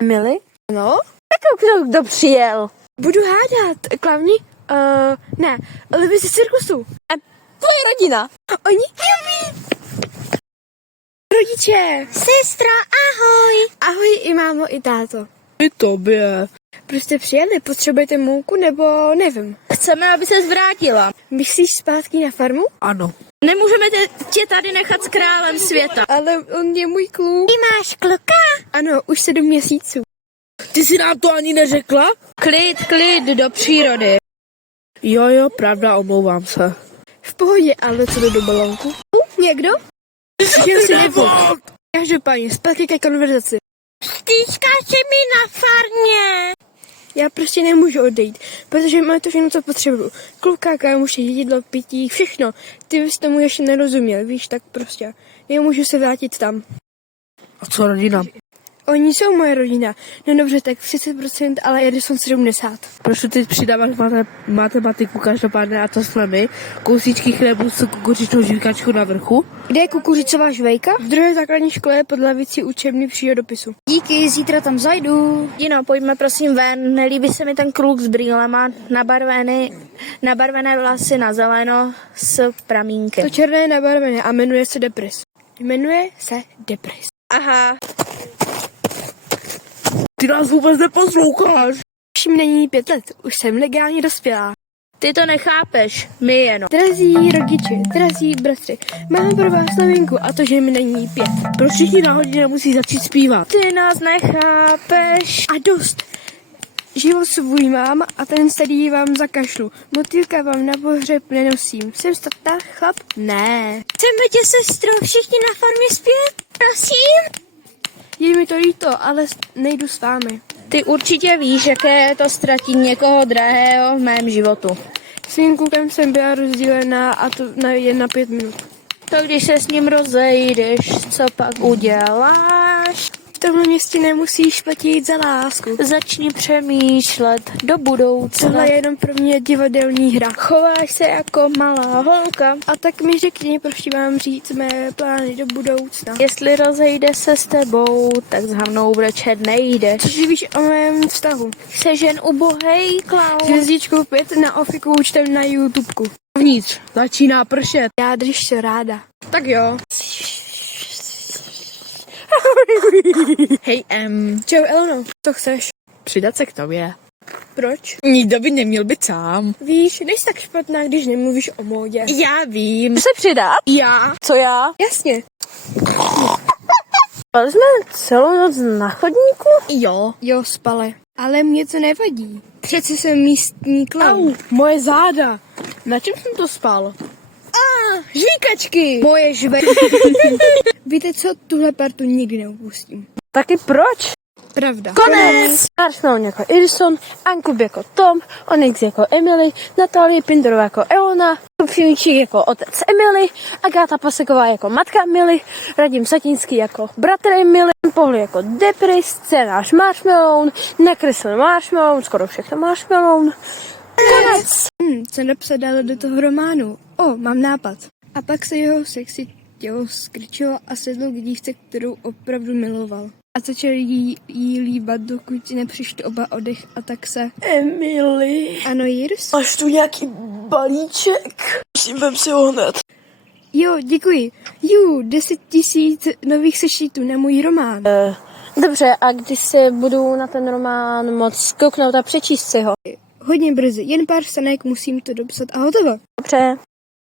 Emily? No? Tak kdo přijel? Budu hádat. Klavni? Ne, lidi ze cirkusu. A tvoje rodina? Oni? Jupi. Rodiče. Sestra, ahoj. Ahoj i mámo, i táto. I tobě. Prostě přijeli, potřebujete mouku nebo nevím. Chceme, aby se zvrátila. Myslíš zpátky na farmu? Ano. Nemůžeme tě tady nechat s králem světa. Ale on je můj kluk. Ty máš kluka? Ano, už 7 měsíců. Ty jsi nám to ani neřekla? Klid do přírody. Jo, pravda, omlouvám se. V pohodě, ale co jde do balónku? Někdo? Já si nebudu. Každopádně, zpátky ke konverzaci. Stýskáš mi na farmě. Já prostě nemůžu odejít, protože máme to všechno, co potřebuju. Kluka, kámoši, jídlo, pití, všechno. Ty bys tomu ještě nerozuměl, víš, tak prostě. Já můžu se vrátit tam. A co rodina? Oni jsou moje rodina. No dobře, tak 30%, ale Edison 70. Proč ty přidáváš matematiku každopádně a to jsme my? Kousíčky chlebu s kukuřičnou žvíkačkou na vrchu? Kde je kukuřicová žvejka? V druhé základní škole pod lavicí učebny přírodopisu. Díky, zítra tam zajdu. Dino, pojďme prosím ven. Nelíbí se mi ten kluk s brýlema, nabarvené vlasy na zeleno s pramínkem. To černé je nabarvené a jmenuje se Depres. Jmenuje se Depres. Aha. Ty nás vůbec neposloucháš. Už mi není 5 let, už jsem legálně dospělá. Ty to nechápeš, my jenom. Drazí rodiče, drazí bratři, mám pro vás novinku a to, že mi není 5. Proč všichni na hodině musí začít zpívat? Ty nás nechápeš. A dost. Život svůj mám a ten starý vám zakašlu. Motýlka vám na pohřeb nenosím. Jsem statná chlap? Ne. Chceme tě, sestro, všichni na farmě zpět, prosím. Je mi to líto, ale nejdu s vámi. Ty určitě víš, jaké je to ztratit někoho drahého v mém životu. S tím klukem jsem byla rozdílená a to jen na 5 minut. To když se s ním rozejdeš, co pak uděláš? V tomhle městě nemusíš platit za lásku. Začni přemýšlet do budoucna. Tohle je jenom pro mě divadelní hra. Chováš se jako malá holka. A tak mi řekni, proč ti mám říct mé plány do budoucna. Jestli rozejde se s tebou, tak s Hanou brečet nejdeš. Co si víš o mém vztahu? Jsi žen ubohej, klaun. Hvězdičku 5 na ofiku účtem na YouTubeku. Vnitř, začíná pršet. Já drž se ráda. Tak jo. Hej, Čau Elono, co chceš? přidat se k tobě. Proč? Nikdo by neměl být sám. Víš, nejsi tak špatná, když nemluvíš o módě. Já vím. Se přidat? Já. Co já? Jasně. Spali jsme celou noc na chodníku? Jo. Jo, spale. Ale mě to nevadí. Přece jsem místní klaun. Moje záda. Na čem jsem to spal? Žvíkačky! Moje žve. Víte co, tuhle partu nikdy neupustím. Taky proč? Pravda. Konec! Marshmallow jako Edison, Ankub jako Tom, Onyx jako Emily, Natalie Pinderová jako Elona, Finčík jako otec Emily, Agáta Paseková jako matka Emily, Radim Satinský jako bratr Emily, Pohli jako Depris, scénář Marshmallow, nakreslil Marshmallow, skoro všechno Marshmallow. Konec! Co napsat dál do toho románu? Mám nápad. A pak se jeho sexy tělo skrčilo a sedlo k dívce, kterou opravdu miloval. A začal jí líbat, dokud nepřišli oba oddech a tak se... Emily. Ano, Jirs? Máš tu nějaký balíček? Vem si ho hned. Jo, děkuji. 10 000 nových sešitů na můj román. Dobře, a když si budu na ten román moc kouknout a přečíst si ho? Hodně brzy, jen pár stanek musím to dopsat a hotovo. Dobře.